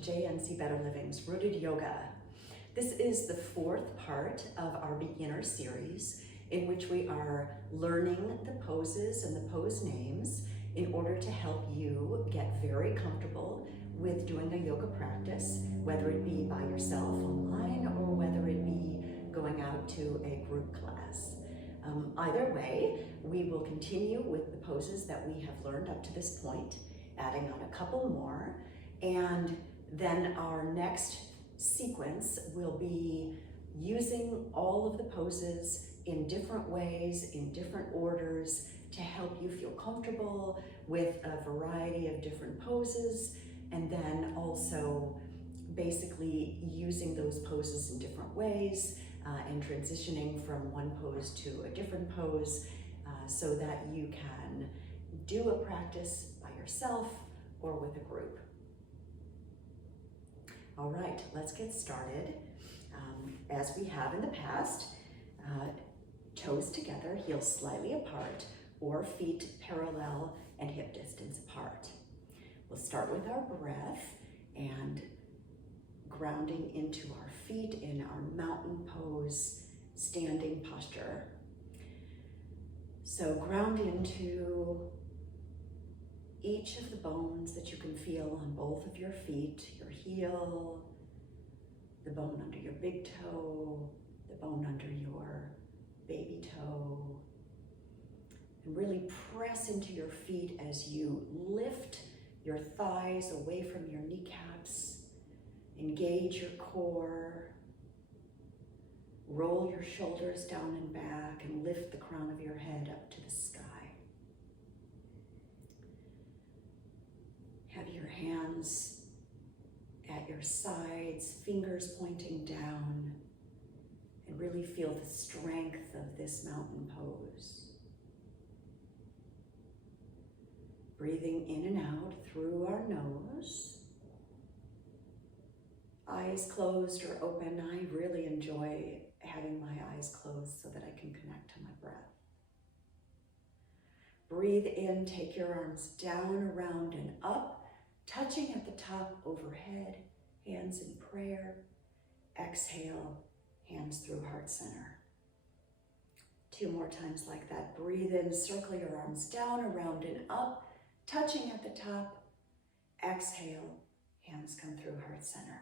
JNC Better Living's Rooted Yoga. This is the fourth part of our beginner series in which we are learning the poses and the pose names in order to help you get very comfortable with doing a yoga practice, whether it be by yourself online or whether it be going out to a group class. Either way, we will continue with the poses that we have learned up to this point, adding on a couple more, and then our next sequence will be using all of the poses in different ways, in different orders, to help you feel comfortable with a variety of different poses, and then also basically using those poses in different ways and transitioning from one pose to a different pose so that you can do a practice by yourself or with a group. All right, let's get started. As we have in the past, toes together, heels slightly apart, or feet parallel and hip distance apart. We'll start with our breath and grounding into our feet in our mountain pose, standing posture. So ground into each of the bones that you can feel on both of your feet, your heel, the bone under your big toe, the bone under your baby toe, and really press into your feet as you lift your thighs away from your kneecaps. Engage your core, roll your shoulders down and back, and lift the crown of your head up to the sky. Have your hands at your sides, fingers pointing down, and really feel the strength of this mountain pose. Breathing in and out through our nose. Eyes closed or open. I really enjoy having my eyes closed so that I can connect to my breath. Breathe in, take your arms down, around, and up, touching at the top overhead, hands in prayer. Exhale, hands through heart center. 2 more times like that. Breathe in, circle your arms down, around, and up, touching at the top. Exhale, hands come through heart center.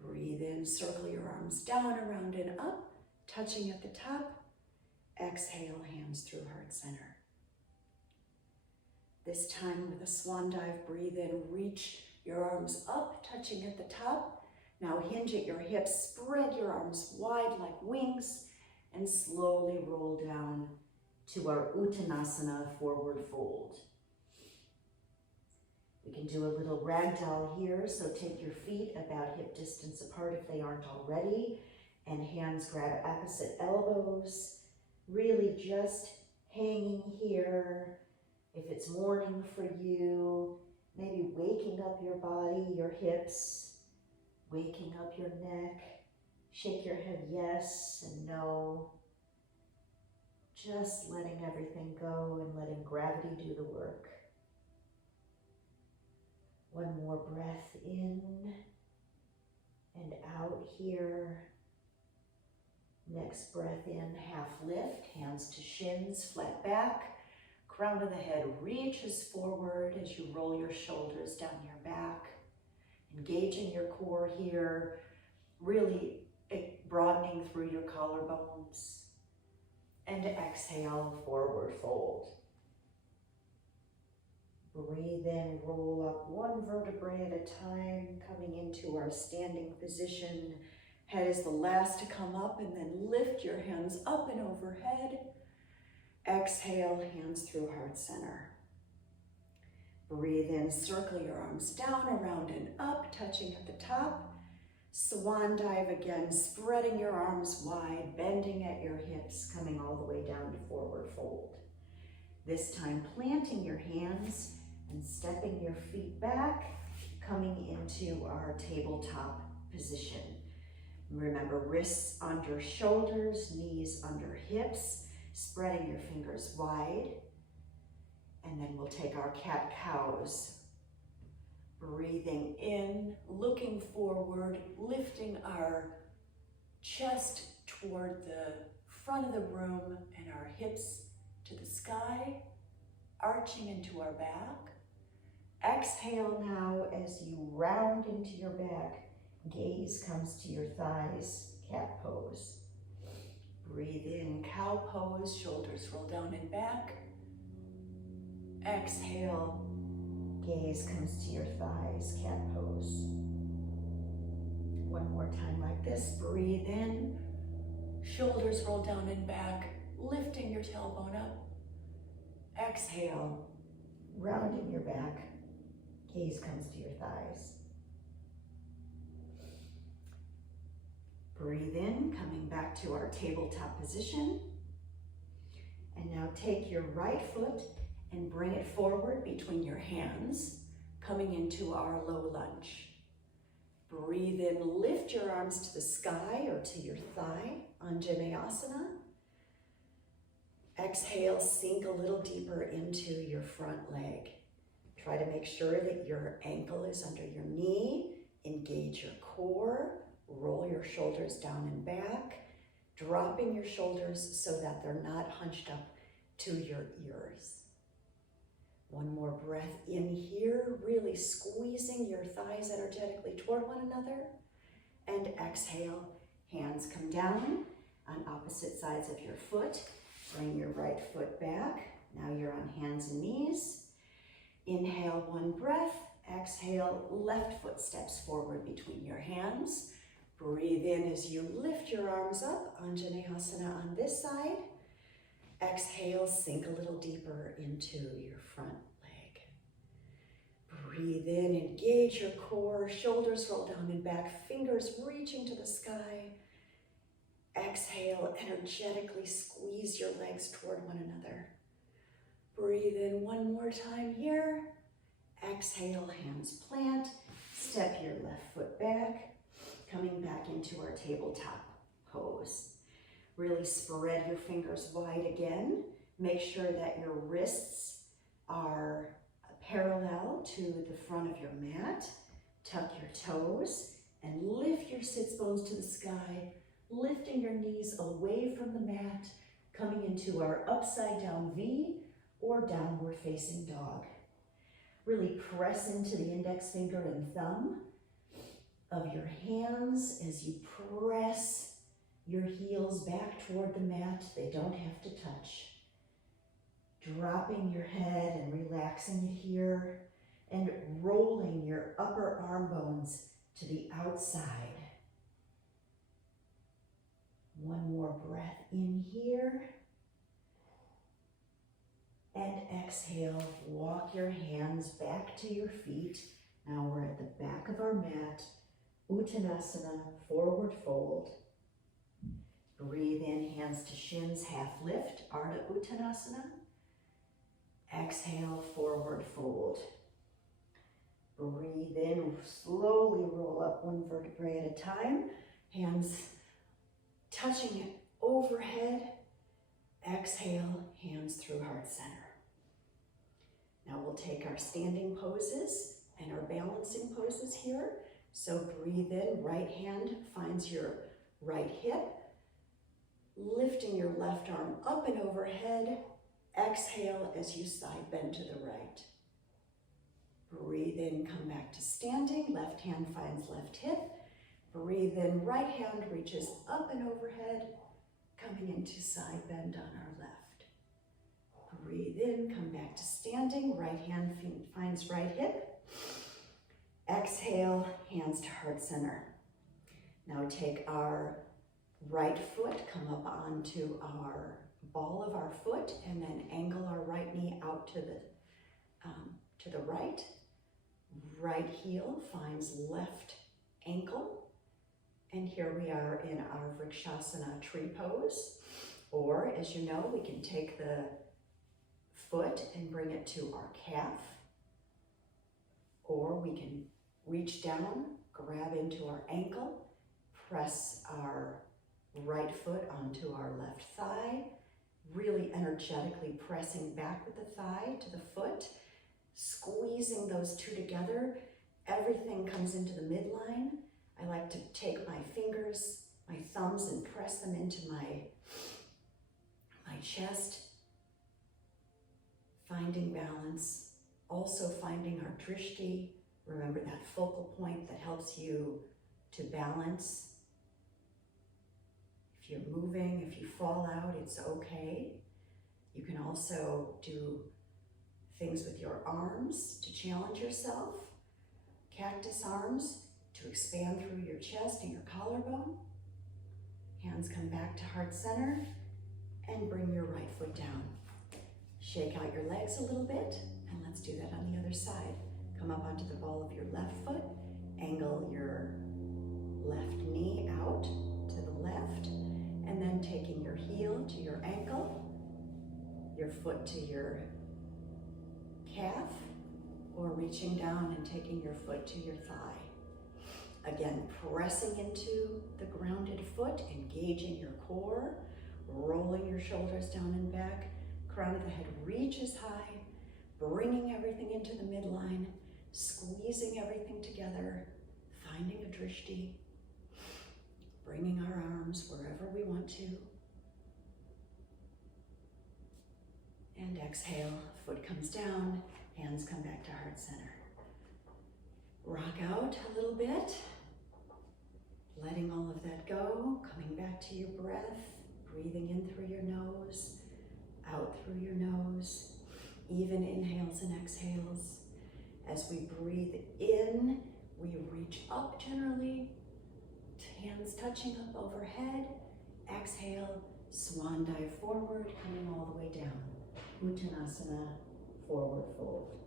Breathe in, circle your arms down, around, and up, touching at the top. Exhale, hands through heart center. This time with a swan dive, breathe in, reach your arms up, touching at the top. Now hinge at your hips, spread your arms wide like wings, and slowly roll down to our Uttanasana forward fold. We can do a little ragdoll here, so take your feet about hip distance apart if they aren't already, and hands grab opposite elbows, really just hanging here. If it's morning for you, maybe waking up your body, your hips, waking up your neck. Shake your head yes and no. Just letting everything go and letting gravity do the work. One more breath in and out here. Next breath in, half lift, hands to shins, flat back. Crown of the head reaches forward as you roll your shoulders down your back. Engaging your core here, really broadening through your collarbones. And exhale, forward fold. Breathe in, roll up 1 vertebrae at a time, coming into our standing position. Head is the last to come up, and then lift your hands up and overhead. Exhale, hands through heart center. Breathe in, circle your arms down, around, and up, touching at the top. Swan dive again, spreading your arms wide, bending at your hips, coming all the way down to forward fold. This time, planting your hands and stepping your feet back, coming into our tabletop position. Remember, wrists under shoulders, knees under hips, spreading your fingers wide. And then we'll take our cat-cows. Breathing in, looking forward, lifting our chest toward the front of the room and our hips to the sky, arching into our back. Exhale now as you round into your back. Gaze comes to your thighs, cat pose. Breathe in, cow pose, shoulders roll down and back. Exhale, gaze comes to your thighs, cat pose. One more time like this. Breathe in, shoulders roll down and back, lifting your tailbone up. Exhale, rounding your back, gaze comes to your thighs. Breathe in, coming back to our tabletop position. And now take your right foot and bring it forward between your hands, coming into our low lunge. Breathe in, lift your arms to the sky or to your thigh, Anjaneyasana. Exhale, sink a little deeper into your front leg. Try to make sure that your ankle is under your knee, engage your core, roll your shoulders down and back, dropping your shoulders so that they're not hunched up to your ears. One more breath in here, really squeezing your thighs energetically toward one another. And exhale, hands come down on opposite sides of your foot. Bring your right foot back. Now you're on hands and knees. Inhale, one breath. Exhale, left foot steps forward between your hands. Breathe in as you lift your arms up, Anjaneyasana on this side. Exhale, sink a little deeper into your front leg. Breathe in, engage your core, shoulders roll down and back, fingers reaching to the sky. Exhale, energetically squeeze your legs toward one another. Breathe in one more time here. Exhale, hands plant, step your left foot back, coming back into our tabletop pose. Really spread your fingers wide again. Make sure that your wrists are parallel to the front of your mat. Tuck your toes and lift your sits bones to the sky, lifting your knees away from the mat, coming into our upside down V or downward facing dog. Really press into the index finger and thumb of your hands as you press your heels back toward the mat. They don't have to touch. Dropping your head and relaxing it here and rolling your upper arm bones to the outside. One more breath in here. And exhale, walk your hands back to your feet. Now we're at the back of our mat. Uttanasana, forward fold. Breathe in, hands to shins, half lift, Ardha Uttanasana. Exhale, forward fold. Breathe in, slowly roll up one vertebrae at a time. Hands touching it overhead. Exhale, hands through heart center. Now we'll take our standing poses and our balancing poses here. So breathe in, right hand finds your right hip, lifting your left arm up and overhead. Exhale as you side bend to the right. Breathe in, come back to standing. Left hand finds left hip. Breathe in, right hand reaches up and overhead, coming into side bend on our left. Breathe in, come back to standing. Right hand finds right hip. Exhale, hands to heart center. Now take our right foot, come up onto our ball of our foot, and then angle our right knee out to the right. Right heel finds left ankle. And here we are in our Vrikshasana tree pose. Or, as you know, we can take the foot and bring it to our calf. Or we can reach down, grab into our ankle, press our right foot onto our left thigh, really energetically pressing back with the thigh to the foot, squeezing those two together, everything comes into the midline. I like to take my fingers, my thumbs, and press them into my chest, finding balance, also finding our drishti. Remember that focal point that helps you to balance. If you're moving, if you fall out, it's okay. You can also do things with your arms to challenge yourself. Cactus arms to expand through your chest and your collarbone. Hands come back to heart center and bring your right foot down. Shake out your legs a little bit, and let's do that on the other side. Come up onto the ball of your left foot, angle your left knee out to the left, and then taking your heel to your ankle, your foot to your calf, or reaching down and taking your foot to your thigh. Again, pressing into the grounded foot, engaging your core, rolling your shoulders down and back, crown of the head reaches high, bringing everything into the midline, squeezing everything together, finding a drishti, bringing our arms wherever we want to. And exhale, foot comes down, hands come back to heart center. Rock out a little bit, letting all of that go, coming back to your breath, breathing in through your nose, out through your nose, even inhales and exhales. As we breathe in, we reach up generally, hands touching up overhead. Exhale, swan dive forward, coming all the way down. Uttanasana, forward fold.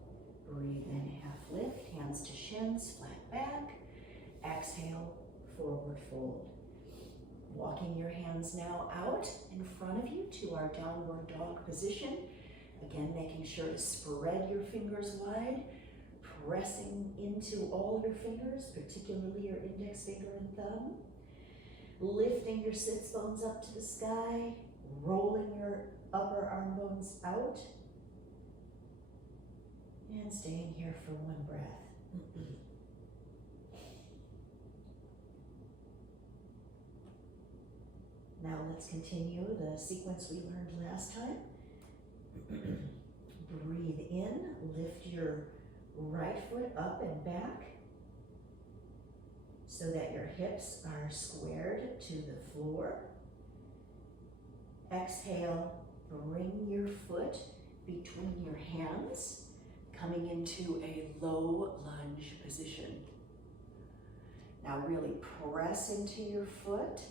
Breathe in, half lift, hands to shins, flat back. Exhale, forward fold. Walking your hands now out in front of you to our downward dog position. Again, making sure to spread your fingers wide, pressing into all your fingers, particularly your index finger and thumb. Lifting your sits bones up to the sky, rolling your upper arm bones out, and staying here for one breath. Now let's continue the sequence we learned last time. Breathe in, lift your right foot up and back so that your hips are squared to the floor. Exhale, bring your foot between your hands, coming into a low lunge position. Now really press into your foot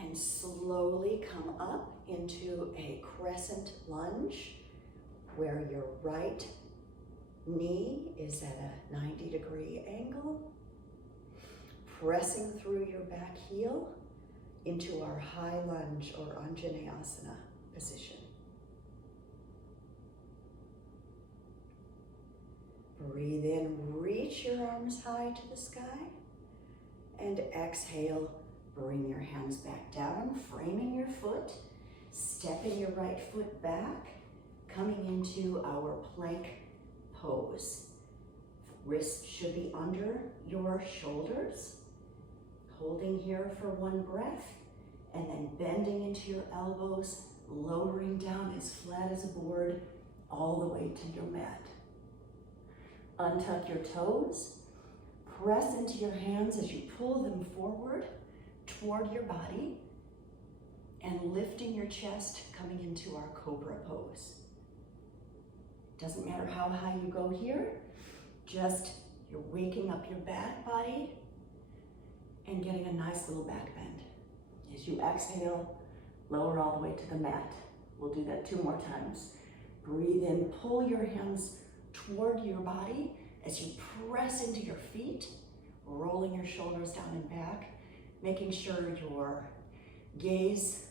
and slowly come up into a crescent lunge where your right knee is at a 90-degree angle, pressing through your back heel into our high lunge or Anjaneyasana position. Breathe in, reach your arms high to the sky, and exhale, bring your hands back down, framing your foot, stepping your right foot back, coming into our plank pose. Wrists should be under your shoulders. Holding here for one breath, and then bending into your elbows, lowering down as flat as a board, all the way to your mat. Untuck your toes, press into your hands as you pull them forward toward your body, and lifting your chest, coming into our cobra pose. Doesn't matter how high you go here, just you're waking up your back body and getting a nice little back bend. As you exhale, lower all the way to the mat. We'll do that 2 more times. Breathe in, pull your hands toward your body as you press into your feet, rolling your shoulders down and back, making sure your gaze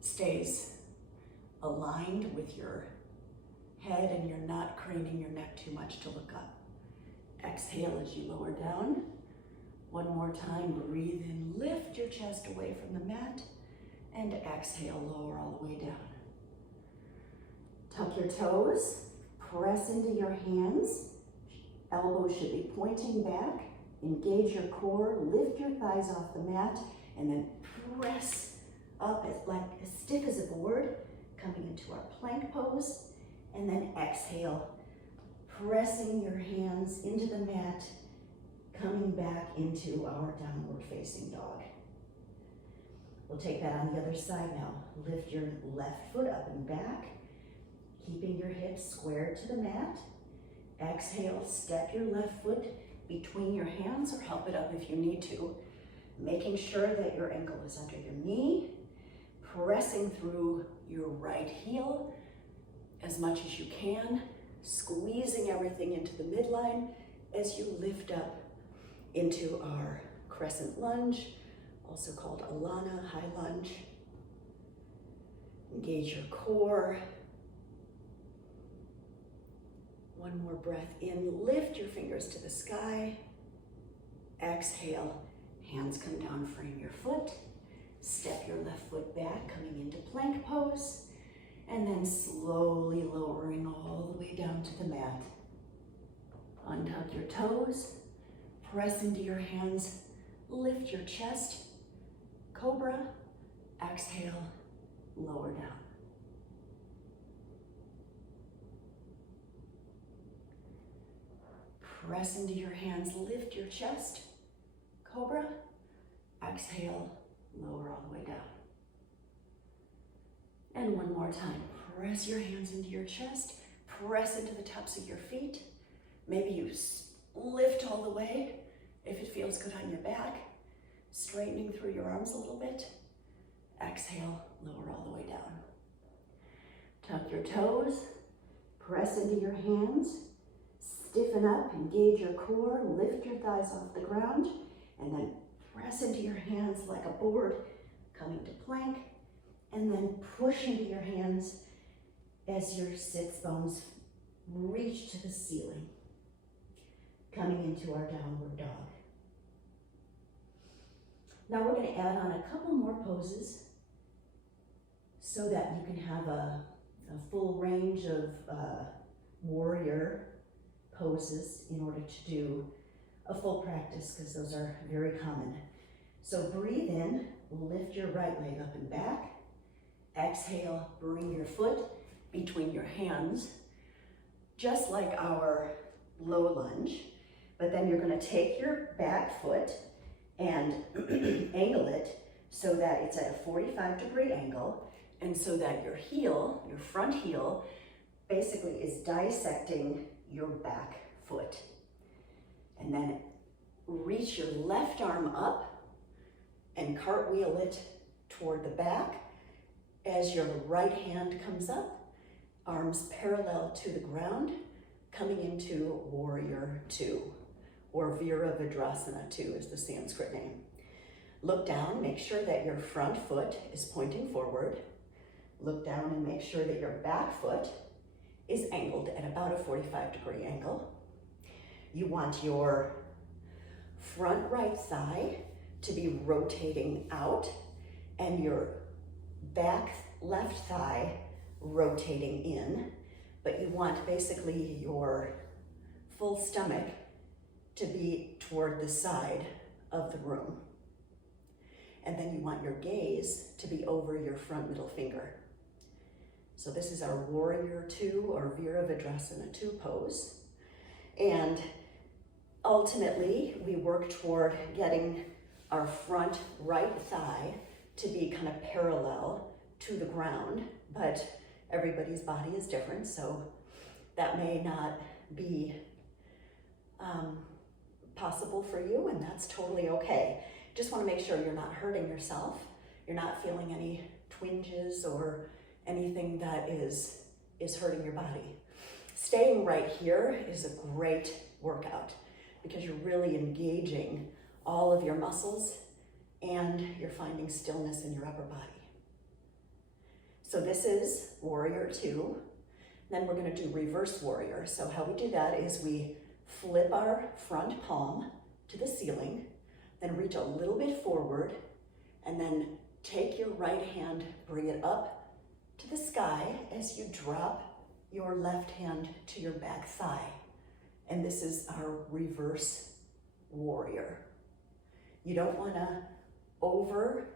stays aligned with your head and you're not craning your neck too much to look up. Exhale as you lower down. One more time, breathe in, lift your chest away from the mat, and exhale, lower all the way down. Tuck your toes, Press into your hands. Elbows should be pointing back. Engage your core, lift your thighs off the mat, and then press up as stiff as a board, coming into our plank pose. And then exhale, pressing your hands into the mat, coming back into our downward facing dog. We'll take that on the other side now. Lift your left foot up and back, keeping your hips squared to the mat. Exhale, step your left foot between your hands or help it up if you need to. Making sure that your ankle is under your knee, pressing through your right heel as much as you can, squeezing everything into the midline as you lift up into our crescent lunge, also called Alana, high lunge. Engage your core. One more breath in, lift your fingers to the sky. Exhale, hands come down, frame your foot. Step your left foot back, coming into plank pose. And then slowly lowering all the way down to the mat. Untuck your toes, press into your hands, lift your chest, cobra, exhale, lower down. Press into your hands, lift your chest, cobra, exhale, lower all the way down. And one more time, press your hands into your chest, press into the tops of your feet. Maybe you lift all the way if it feels good on your back, straightening through your arms a little bit. Exhale, lower all the way down. Tuck your toes, press into your hands, stiffen up, engage your core, lift your thighs off the ground, and then press into your hands like a board, coming to plank. And then push into your hands as your sits bones reach to the ceiling, coming into our downward dog. Now we're going to add on a couple more poses so that you can have a full range of warrior poses in order to do a full practice, because those are very common. So breathe in, lift your right leg up and back. Exhale, bring your foot between your hands, just like our low lunge, but then you're going to take your back foot and angle it so that it's at a 45-degree angle, and so that your heel, your front heel, basically is dissecting your back foot. And then reach your left arm up and cartwheel it toward the back. As your right hand comes up, arms parallel to the ground, coming into Warrior Two, or Viravdrasana 2 is the Sanskrit name. Look down, make sure that your front foot is pointing forward. Look down and make sure that your back foot is angled at about a 45-degree angle. You want your front right thigh to be rotating out and your back left thigh rotating in, but you want basically your full stomach to be toward the side of the room. And then you want your gaze to be over your front middle finger. So this is our Warrior 2 or Viravdrasana 2 pose. And ultimately, we work toward getting our front right thigh to be kind of parallel to the ground, but everybody's body is different, so that may not be possible for you, and that's totally okay. Just want to make sure you're not hurting yourself, you're not feeling any twinges or anything that is hurting your body. Staying right here is a great workout because you're really engaging all of your muscles and you're finding stillness in your upper body. So this is Warrior 2. Then we're going to do Reverse Warrior. So how we do that is we flip our front palm to the ceiling, then reach a little bit forward, and then take your right hand, bring it up to the sky as you drop your left hand to your back thigh. And this is our reverse warrior. You don't want to over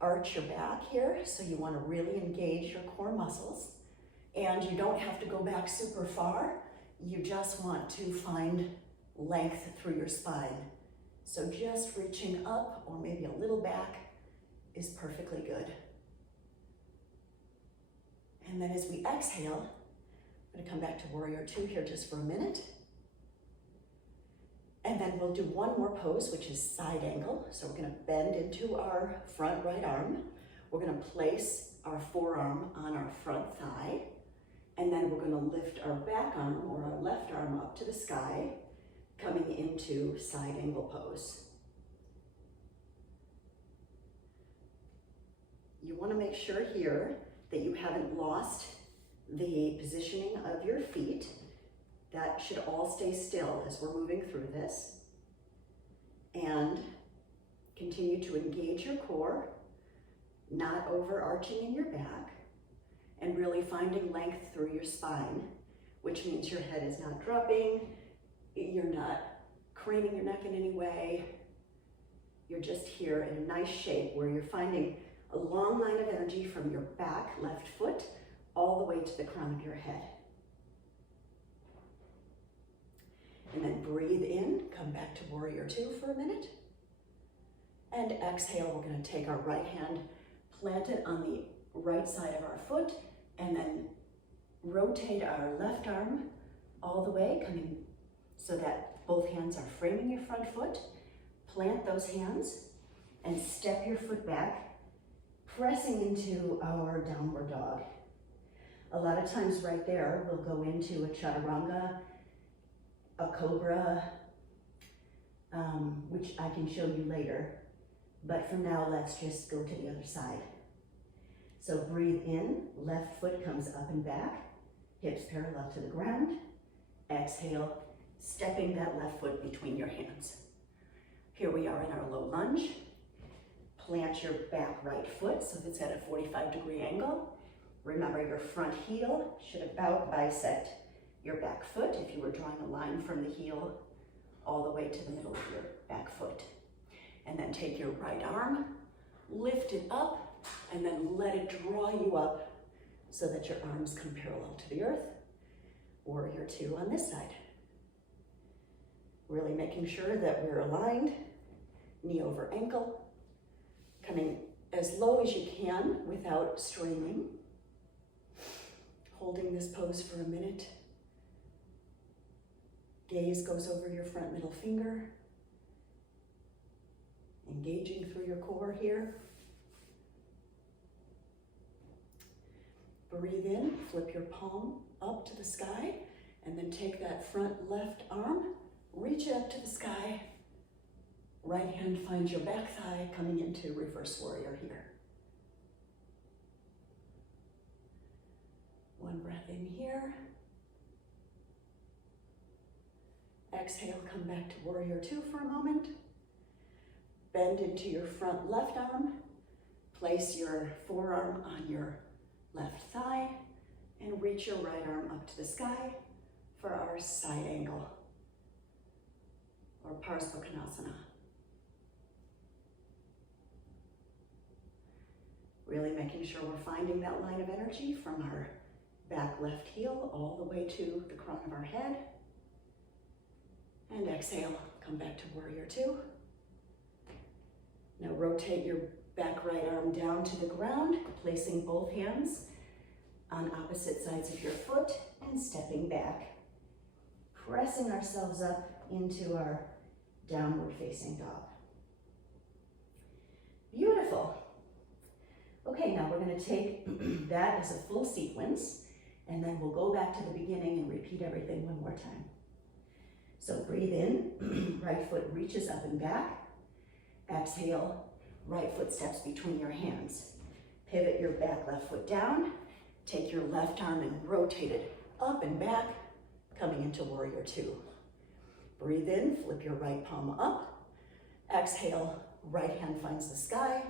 arch your back here, so you want to really engage your core muscles. And you don't have to go back super far. You just want to find length through your spine. So just reaching up or maybe a little back is perfectly good. And then as we exhale, I'm going to come back to Warrior Two here just for a minute. And then we'll do one more pose, which is side angle. So we're going to bend into our front right arm. We're going to place our forearm on our front thigh. And then we're going to lift our back arm or our left arm up to the sky, coming into side angle pose. You want to make sure here that you haven't lost the positioning of your feet. That should all stay still as we're moving through this. And continue to engage your core, not overarching in your back, and really finding length through your spine, which means your head is not dropping, you're not craning your neck in any way. You're just here in a nice shape where you're finding a long line of energy from your back, left foot, all the way to the crown of your head. And then breathe in, come back to Warrior Two for a minute. And exhale, we're going to take our right hand, plant it on the right side of our foot, and then rotate our left arm all the way, coming so that both hands are framing your front foot. Plant those hands and step your foot back, pressing into our downward dog. A lot of times right there, we'll go into a chaturanga, a cobra, which I can show you later. But for now, let's just go to the other side. So breathe in, left foot comes up and back, hips parallel to the ground. Exhale, stepping that left foot between your hands. Here we are in our low lunge. Plant your back right foot so it's at a 45-degree angle. Remember, your front heel should about bisect your back foot if you were drawing a line from the heel all the way to the middle of your back foot. And then take your right arm, lift it up, and then let it draw you up so that your arms come parallel to the earth. Warrior Two on this side. Really making sure that we're aligned, knee over ankle, coming as low as you can without straining. Holding this pose for a minute. Gaze goes over your front middle finger. Engaging through your core here. Breathe in, flip your palm up to the sky, and then take that front left arm, reach it up to the sky. Right hand finds your back thigh, coming into reverse warrior here. One breath in here. Exhale, come back to Warrior Two for a moment. Bend into your front left arm. Place your forearm on your left thigh and reach your right arm up to the sky for our side angle or Parsvakanasa. Really making sure we're finding that line of energy from our back left heel all the way to the crown of our head. And exhale, come back to Warrior Two. Now rotate your back right arm down to the ground, placing both hands on opposite sides of your foot and stepping back. Pressing ourselves up into our downward facing dog. Beautiful. Okay, now we're going to take that as a full sequence, and then we'll go back to the beginning and repeat everything one more time. So breathe in, right foot reaches up and back. Exhale, right foot steps between your hands. Pivot your back left foot down. Take your left arm and rotate it up and back, coming into Warrior Two. Breathe in, flip your right palm up. Exhale, right hand finds the sky.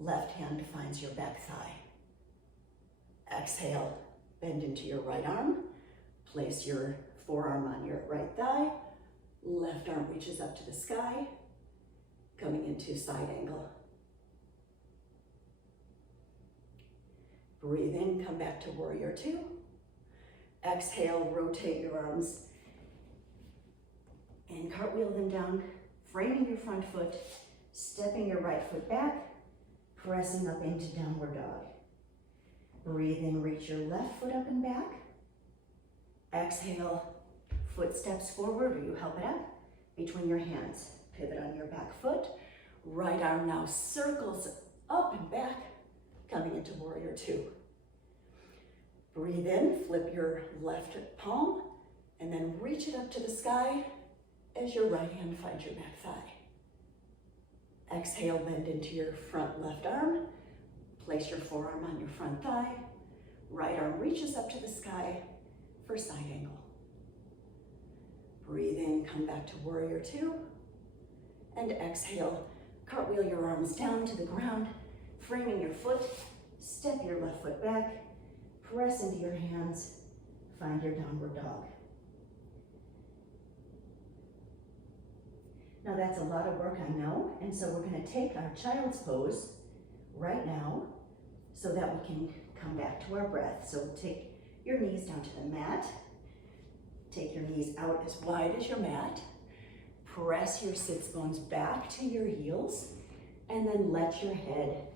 Left hand finds your back thigh. Exhale, bend into your right arm, place your forearm on your right thigh, left arm reaches up to the sky, coming into side angle. Breathe in, come back to warrior two. Exhale, rotate your arms and cartwheel them down, framing your front foot, stepping your right foot back, pressing up into downward dog. Breathe in, reach your left foot up and back. Exhale, foot steps forward, or you help it up between your hands. Pivot on your back foot. Right arm now circles up and back, coming into warrior two. Breathe in, flip your left palm, and then reach it up to the sky as your right hand finds your back thigh. Exhale, bend into your front left arm. Place your forearm on your front thigh. Right arm reaches up to the sky for side angle. Breathe in, come back to warrior two. And exhale, cartwheel your arms down to the ground, framing your foot, step your left foot back, press into your hands, find your downward dog. Now that's a lot of work, I know, and so we're going to take our child's pose right now so that we can come back to our breath. So take your knees down to the mat, take your knees out as wide as your mat, press your sits bones back to your heels, and then let your head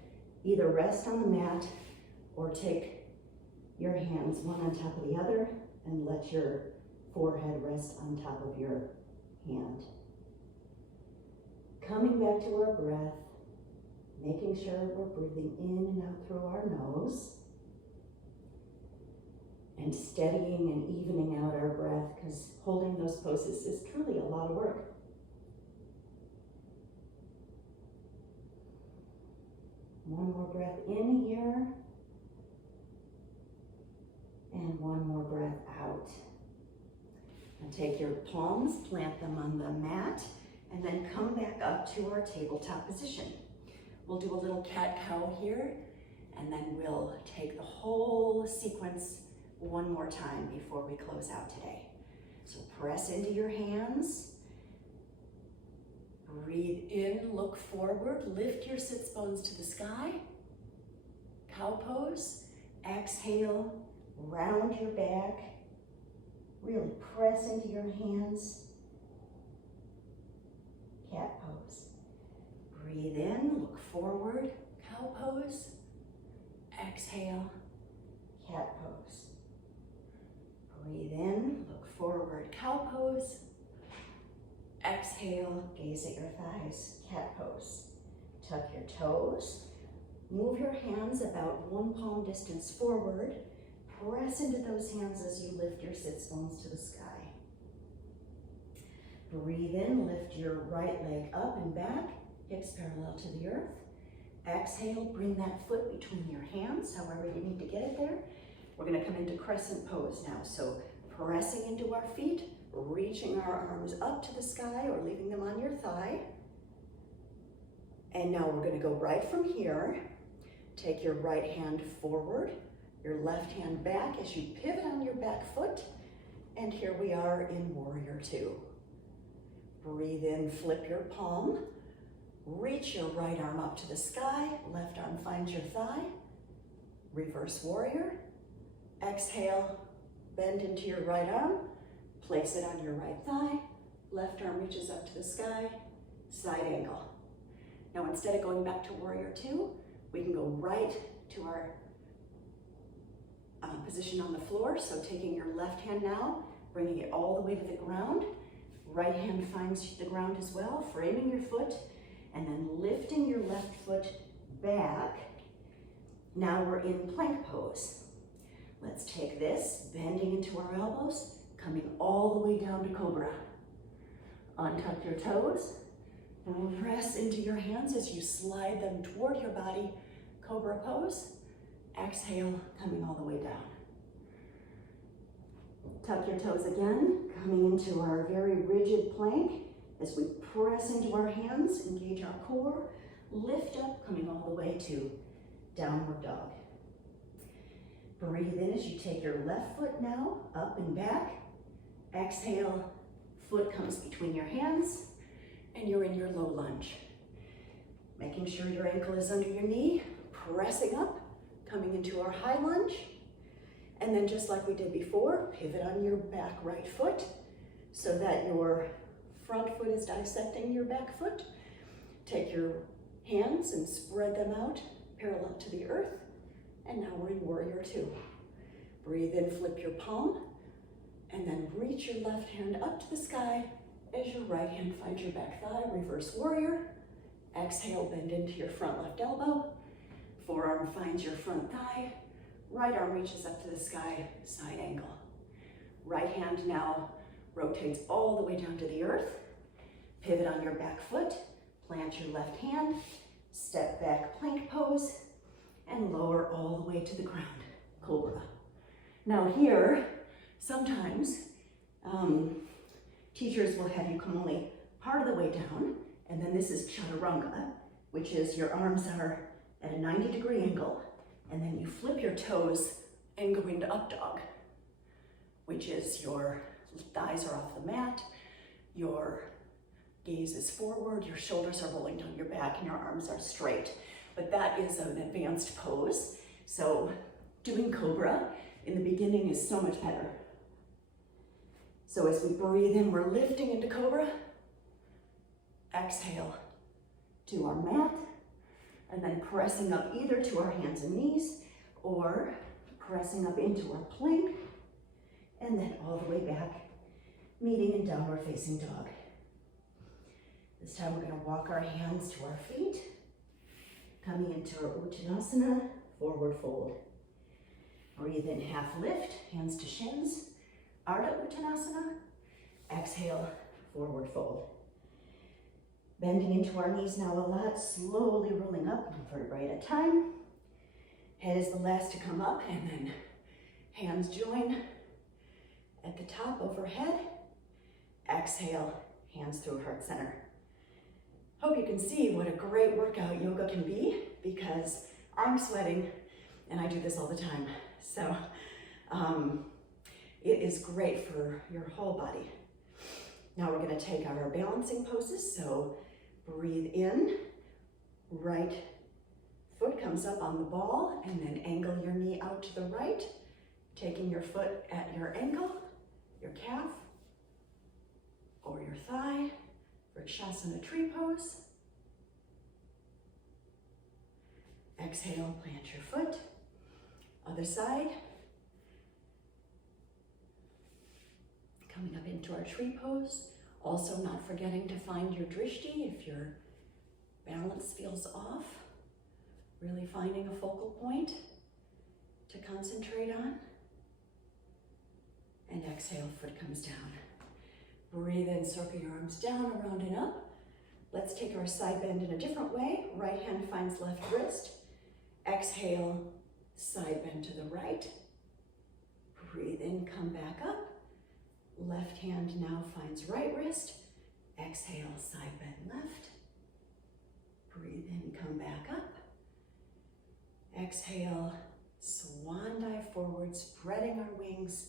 either rest on the mat or take your hands one on top of the other and let your forehead rest on top of your hand. Coming back to our breath, making sure we're breathing in and out through our nose, and steadying and evening out our breath, because holding those poses is truly a lot of work. One more breath in here, and one more breath out. And take your palms, plant them on the mat, and then come back up to our tabletop position. We'll do a little cat-cow here, and then we'll take the whole sequence one more time before we close out today. So press into your hands. Breathe in, look forward, lift your sits bones to the sky. Cow pose. Exhale, round your back. Really press into your hands. Cat pose. Breathe in, look forward, cow pose. Exhale, cat pose. Breathe in, look forward, cow pose. Exhale, gaze at your thighs, cat pose. Tuck your toes. Move your hands about one palm distance forward. Press into those hands as you lift your sits bones to the sky. Breathe in, lift your right leg up and back, hips parallel to the earth. Exhale, bring that foot between your hands, however you need to get it there. We're going to come into crescent pose now. So pressing into our feet, reaching our arms up to the sky or leaving them on your thigh. And now we're going to go right from here. Take your right hand forward, your left hand back as you pivot on your back foot. And here we are in warrior two. Breathe in, flip your palm. Reach your right arm up to the sky. Left arm finds your thigh. Reverse warrior. Exhale, bend into your right arm. Place it on your right thigh. Left arm reaches up to the sky. Side angle. Now instead of going back to warrior two, we can go right to our position on the floor. So taking your left hand now, bringing it all the way to the ground. Right hand finds the ground as well, framing your foot, and then lifting your left foot back. Now we're in plank pose. Let's take this, bending into our elbows, coming all the way down to cobra. Untuck your toes, press into your hands as you slide them toward your body, cobra pose. Exhale, coming all the way down. Tuck your toes again, coming into our very rigid plank as we press into our hands, engage our core, lift up, coming all the way to downward dog. Breathe in as you take your left foot now up and back. Exhale, foot comes between your hands, and you're in your low lunge. Making sure your ankle is under your knee, pressing up, coming into our high lunge. And then just like we did before, pivot on your back right foot so that your front foot is dissecting your back foot. Take your hands and spread them out parallel to the earth. And now we're in Warrior Two. Breathe in, flip your palm, and then reach your left hand up to the sky as your right hand finds your back thigh, reverse warrior. Exhale, bend into your front left elbow. Forearm finds your front thigh. Right arm reaches up to the sky, side angle. Right hand now rotates all the way down to the earth. Pivot on your back foot, plant your left hand, step back plank pose, and lower all the way to the ground, Cobra. Now here, sometimes teachers will have you come only part of the way down, and then this is Chaturanga, which is your arms are at a 90-degree angle, and then you flip your toes and go into up dog, which is your thighs are off the mat, your gaze is forward, your shoulders are rolling down your back, and your arms are straight. But that is an advanced pose. So doing Cobra in the beginning is so much better. So as we breathe in, we're lifting into Cobra. Exhale to our mat, and then pressing up either to our hands and knees or pressing up into our plank, and then all the way back, meeting in downward facing dog. This time we're going to walk our hands to our feet, coming into our Uttanasana, forward fold. Breathe in, half lift, hands to shins, Ardha Uttanasana. Exhale, forward fold. Bending into our knees now a lot, slowly rolling up, one vertebrae at a time. Head is the last to come up, and then hands join at the top overhead. Exhale, hands through heart center. Hope you can see what a great workout yoga can be, because I'm sweating and I do this all the time. So it is great for your whole body. Now we're going to take our balancing poses. So breathe in, right foot comes up on the ball, and then angle your knee out to the right, taking your foot at your ankle, your calf, or your thigh. Vrikshasana tree pose. Exhale, plant your foot. Other side. Coming up into our tree pose. Also not forgetting to find your drishti if your balance feels off. Really finding a focal point to concentrate on. And exhale, foot comes down. Breathe in, circle your arms down, around and up. Let's take our side bend in a different way. Right hand finds left wrist. Exhale, side bend to the right. Breathe in, come back up. Left hand now finds right wrist. Exhale, side bend left. Breathe in, come back up. Exhale, swan dive forward, spreading our wings.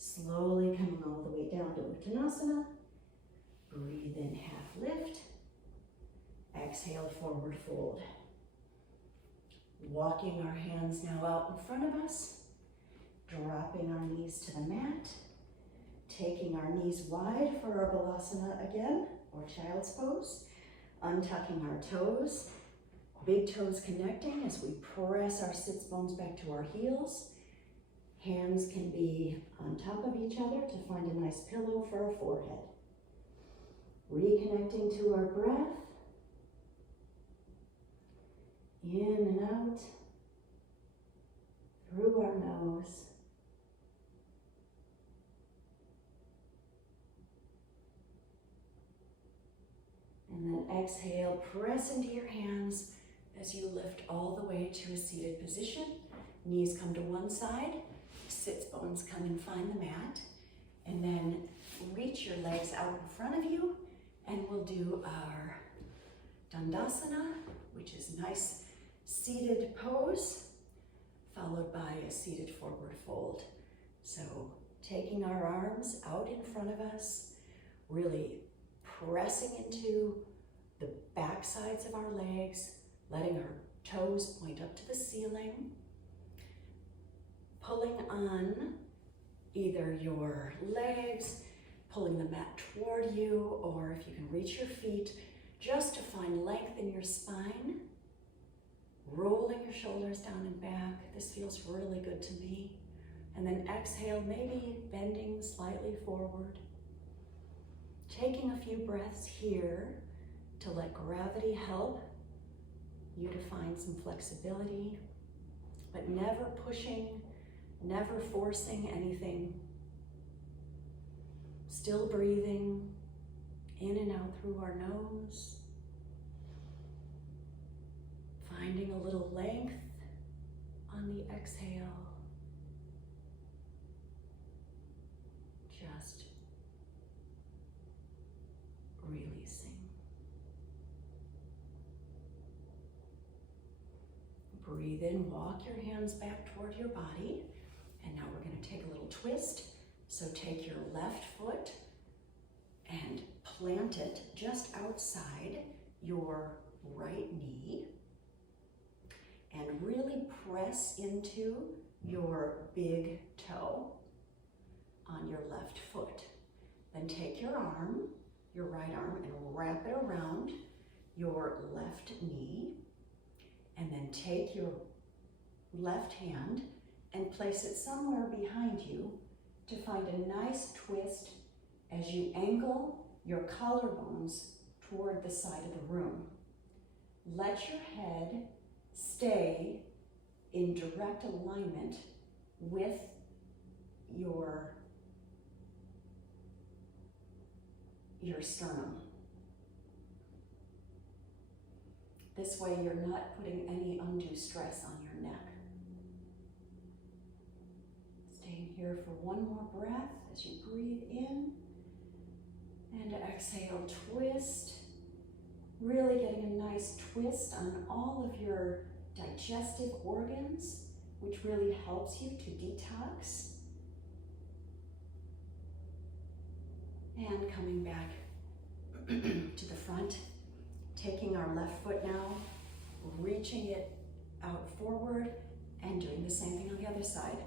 Slowly coming all the way down to Uttanasana. Breathe in, half lift. Exhale, forward fold. Walking our hands now out in front of us. Dropping our knees to the mat. Taking our knees wide for our Balasana again, or child's pose. Untucking our toes. Big toes connecting as we press our sits bones back to our heels. Hands can be on top of each other to find a nice pillow for our forehead. Reconnecting to our breath. In and out. Through our nose. And then exhale, press into your hands as you lift all the way to a seated position. Knees come to one side. Sits bones come and find the mat, and then reach your legs out in front of you, and we'll do our Dandasana, which is nice seated pose. followed by a seated forward fold. So taking our arms out in front of us, really pressing into the back sides of our legs, letting our toes point up to the ceiling, pulling on either your legs, pulling the mat toward you, or if you can reach your feet, just to find length in your spine, rolling your shoulders down and back. This feels really good to me. And then exhale, maybe bending slightly forward. Taking a few breaths here to let gravity help you to find some flexibility, but never pushing, never forcing anything. Still breathing in and out through our nose. Finding a little length on the exhale. Just releasing. Breathe in, walk your hands back toward your body. And now we're going to take a little twist. So take your left foot and plant it just outside your right knee. And really press into your big toe on your left foot. Then take your arm, your right arm, and wrap it around your left knee. And then take your left hand and place it somewhere behind you to find a nice twist as you angle your collarbones toward the side of the room. Let your head stay in direct alignment with your sternum. This way you're not putting any undue stress on your neck. Staying here for one more breath as you breathe in and exhale, twist. Really getting a nice twist on all of your digestive organs, which really helps you to detox. And coming back to the front, taking our left foot now, reaching it out forward, and doing the same thing on the other side.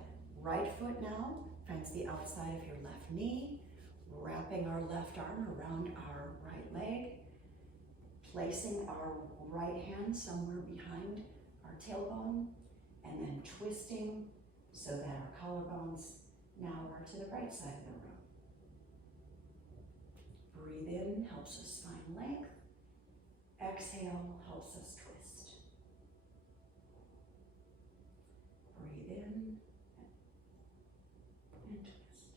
Right foot now finds the outside of your left knee, wrapping our left arm around our right leg, placing our right hand somewhere behind our tailbone, and then twisting so that our collarbones now are to the right side of the room. Breathe in, helps us find length. Exhale, helps us twist. Breathe in and twist.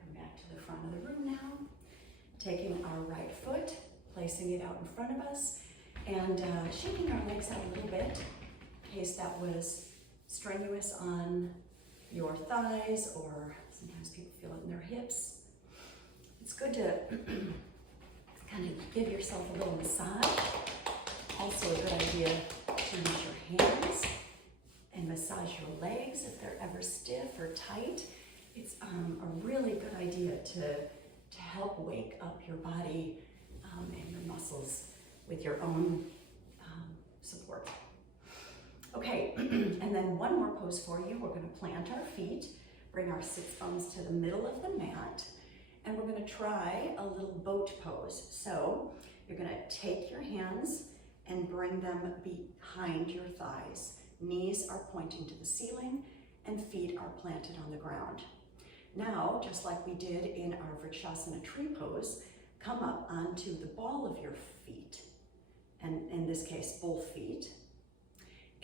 Come back to the front of the room now. Taking our right foot, placing it out in front of us, and shaking our legs out a little bit in case that was strenuous on your thighs, or sometimes people feel it in their hips. It's good to kind of give yourself a little massage. Also a good idea to use your hands and massage your legs if they're ever stiff or tight. It's a really good idea to help wake up your body and your muscles with your own support. Okay, and then one more pose for you. We're going to plant our feet, bring our sits bones to the middle of the mat, and we're going to try a little boat pose. So you're going to take your hands and bring them behind your thighs. Knees are pointing to the ceiling and feet are planted on the ground. Now, just like we did in our Viravdrasana tree pose, come up onto the ball of your feet, and in this case, both feet,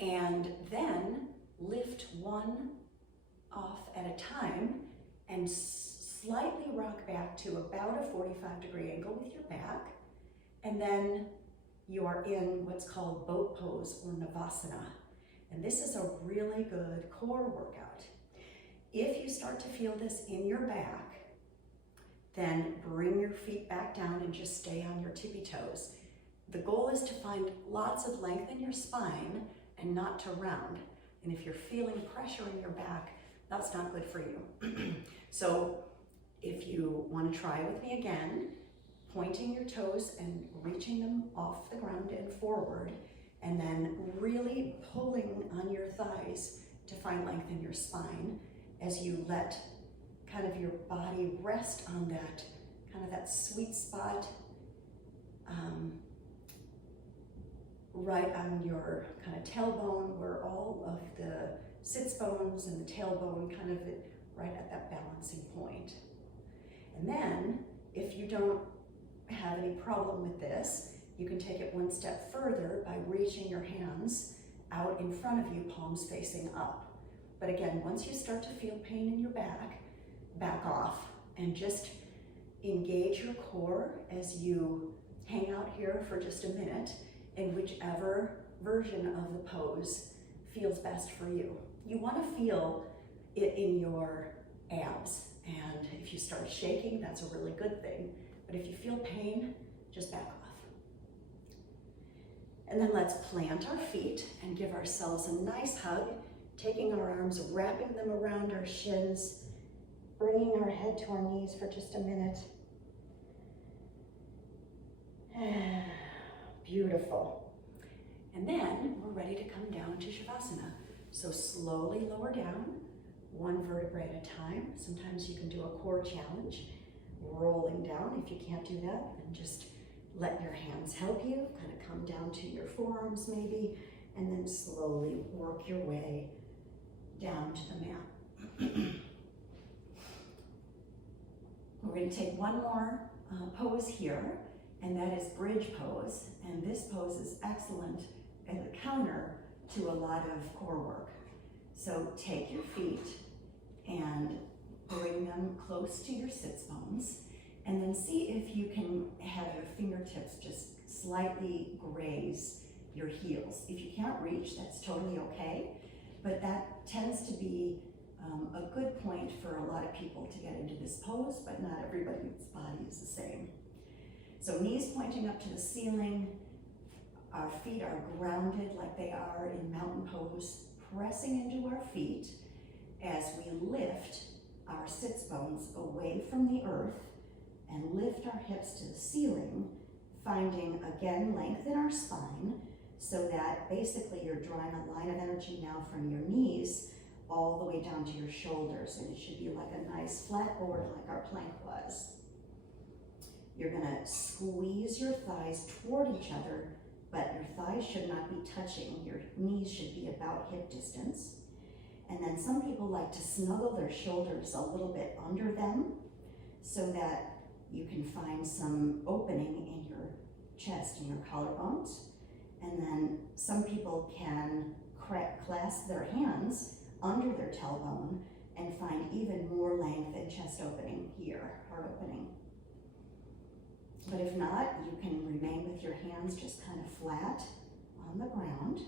and then lift one off at a time and slightly rock back to about a 45-degree angle with your back, and then you are in what's called boat pose or Navasana. And this is a really good core workout. If you start to feel this in your back, then bring your feet back down and just stay on your tippy toes. The goal is to find lots of length in your spine and not to round. And if you're feeling pressure in your back, that's not good for you. So if you want to try with me again, pointing your toes and reaching them off the ground and forward, and then really pulling on your thighs to find length in your spine as you let kind of your body rest on that, kind of that sweet spot, right on your kind of tailbone, where all of the sits bones and the tailbone kind of right at that balancing point. And then, if you don't have any problem with this, you can take it one step further by reaching your hands out in front of you, palms facing up. But again, once you start to feel pain in your back, back off and just engage your core as you hang out here for just a minute in whichever version of the pose feels best for you. You want to feel it in your abs, and if you start shaking, that's a really good thing. But if you feel pain, just back off. And then let's plant our feet and give ourselves a nice hug, taking our arms, wrapping them around our shins, bringing our head to our knees for just a minute. Beautiful. And then we're ready to come down to Shavasana. So slowly lower down, one vertebrae at a time. Sometimes you can do a core challenge, rolling down. If you can't do that, then just let your hands help you. Kind of come down to your forearms maybe, and then slowly work your way down to the mat. We're going to take one more pose here, and that is bridge pose. And this pose is excellent as a counter to a lot of core work. So take your feet and bring them close to your sits bones, and then see if you can have your fingertips just slightly graze your heels. If you can't reach, that's totally okay, but that tends to be a good point for a lot of people to get into this pose, but not everybody's body is the same. So knees pointing up to the ceiling, our feet are grounded like they are in mountain pose, pressing into our feet as we lift our sits bones away from the earth and lift our hips to the ceiling, finding again length in our spine, so that basically you're drawing a line of energy now from your knees all the way down to your shoulders, and it should be like a nice flat board like our plank was. You're gonna squeeze your thighs toward each other, but your thighs should not be touching. Your knees should be about hip distance. And then some people like to snuggle their shoulders a little bit under them so that you can find some opening in your chest and your collarbones. And then some people can clasp their hands under their tailbone and find even more length and chest opening here, heart opening. But if not, you can remain with your hands just kind of flat on the ground.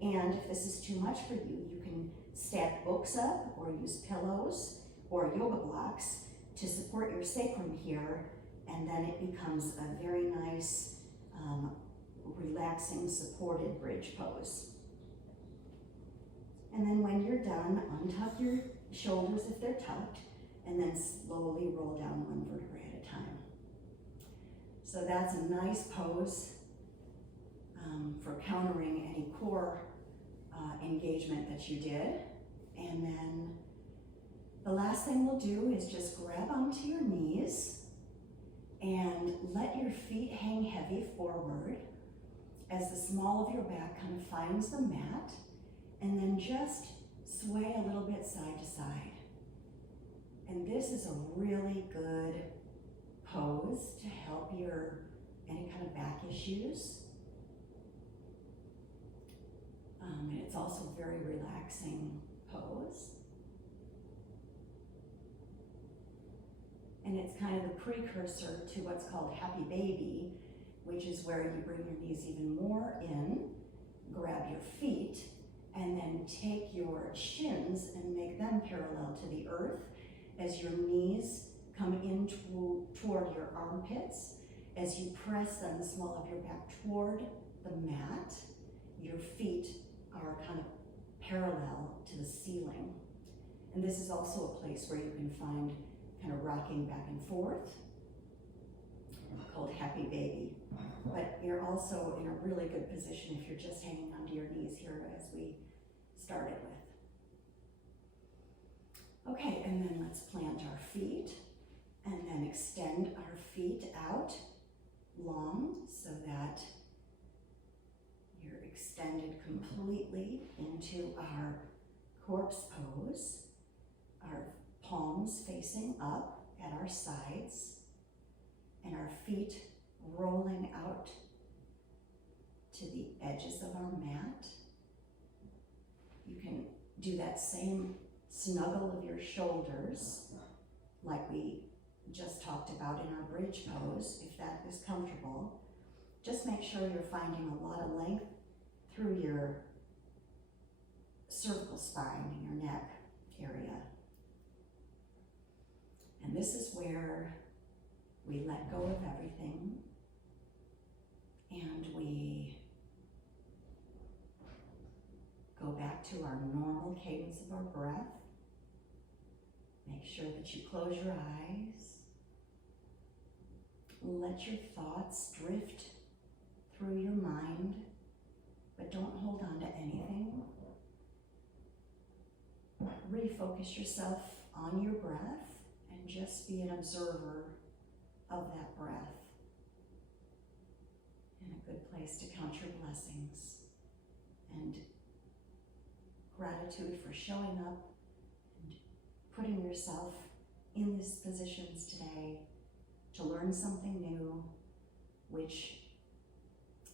And if this is too much for you, you can stack books up or use pillows or yoga blocks to support your sacrum here, and then it becomes a very nice, relaxing, supported bridge pose. And then when you're done, untuck your shoulders if they're tucked, and then slowly roll down one vertebrae at a time. So that's a nice pose for countering any core engagement that you did. And then the last thing we'll do is just grab onto your knees and let your feet hang heavy forward as the small of your back kind of finds the mat, and then just sway a little bit side to side. And this is a really good pose to help your any kind of back issues. And it's also a very relaxing pose. And it's kind of the precursor to what's called happy baby, which is where you bring your knees even more in, grab your feet, and then take your shins and make them parallel to the earth as your knees come in toward your armpits, As you press then the small of your back toward the mat, your feet are kind of parallel to the ceiling. And this is also a place where you can find kind of rocking back and forth, called happy baby. But you're also in a really good position if you're just hanging onto your knees here as we started with. Okay, and then let's plant our feet and then extend our feet out long so that you're extended completely into our corpse pose, our palms facing up at our sides, and our feet rolling out to the edges of our mat. You can do that same snuggle of your shoulders like we just talked about in our bridge pose, if that is comfortable. Just make sure you're finding a lot of length through your cervical spine, your neck area. And this is where we let go of everything and we go back to our normal cadence of our breath. Make sure that you close your eyes. Let your thoughts drift through your mind, but don't hold on to anything. Refocus yourself on your breath and just be an observer of that breath. And a good place to count your blessings and gratitude for showing up and putting yourself in these positions today to learn something new, which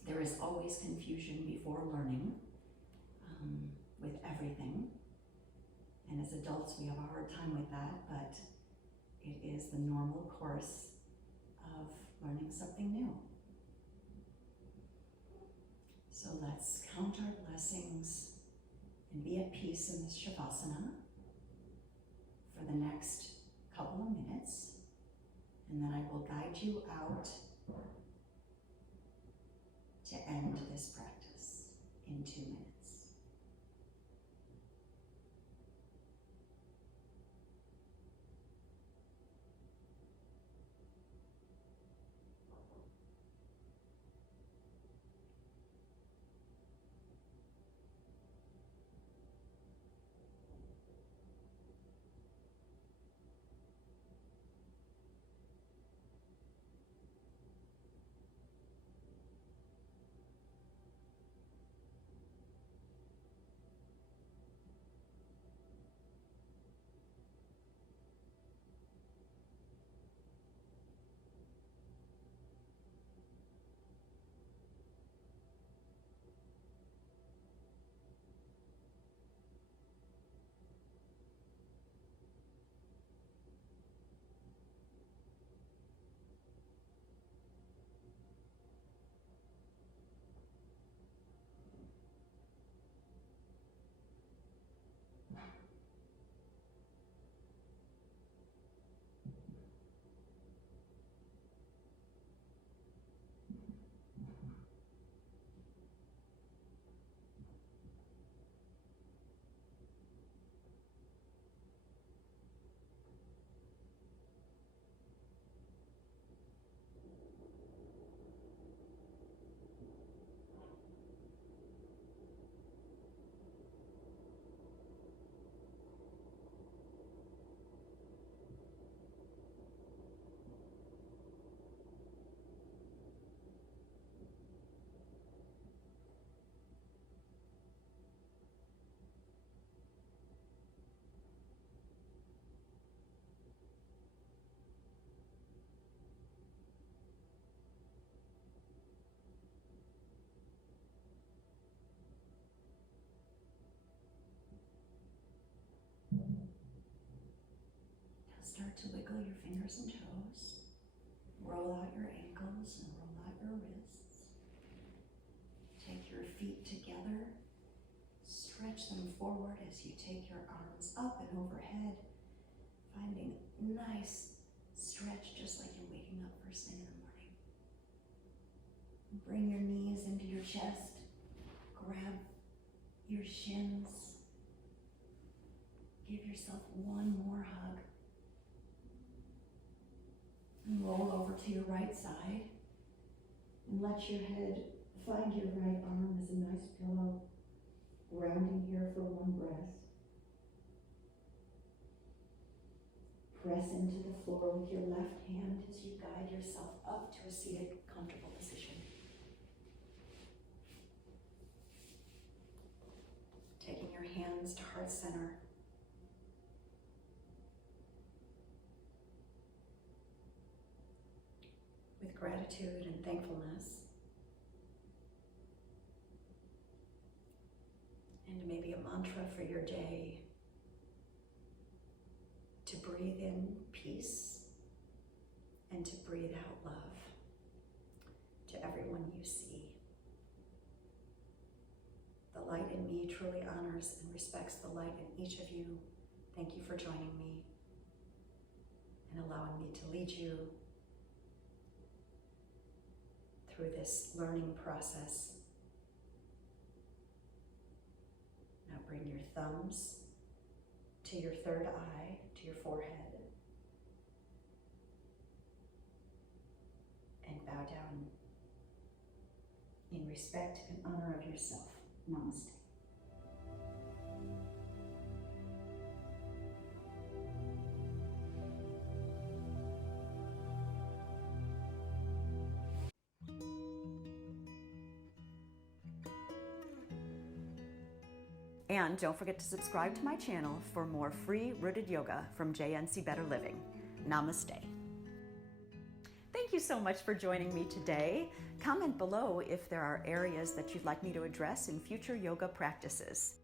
there is always confusion before learning with everything. And as adults, we have a hard time with that, but it is the normal course of learning something new. So let's count our blessings and be at peace in this Shavasana for the next couple of minutes. And then I will guide you out to end this practice in 2 minutes. Start to wiggle your fingers and toes. Roll out your ankles and roll out your wrists. Take your feet together. Stretch them forward as you take your arms up and overhead, finding nice stretch just like you're waking up first thing in the morning. Bring your knees into your chest. Grab your shins. Give yourself one more hug. And roll over to your right side. And let your head find your right arm as a nice pillow. Grounding here for one breath. Press into the floor with your left hand as you guide yourself up to a seated, comfortable position. Taking your hands to heart center. With gratitude and thankfulness. And maybe a mantra for your day. To breathe in peace and to breathe out love to everyone you see. The light in me truly honors and respects the light in each of you. Thank you for joining me and allowing me to lead you through this learning process. Now bring your thumbs to your third eye, to your forehead, and bow down in respect and honor of yourself. Namaste. And don't forget to subscribe to my channel for more free rooted yoga from JNC Better Living. Namaste. Thank you so much for joining me today. Comment below if there are areas that you'd like me to address in future yoga practices.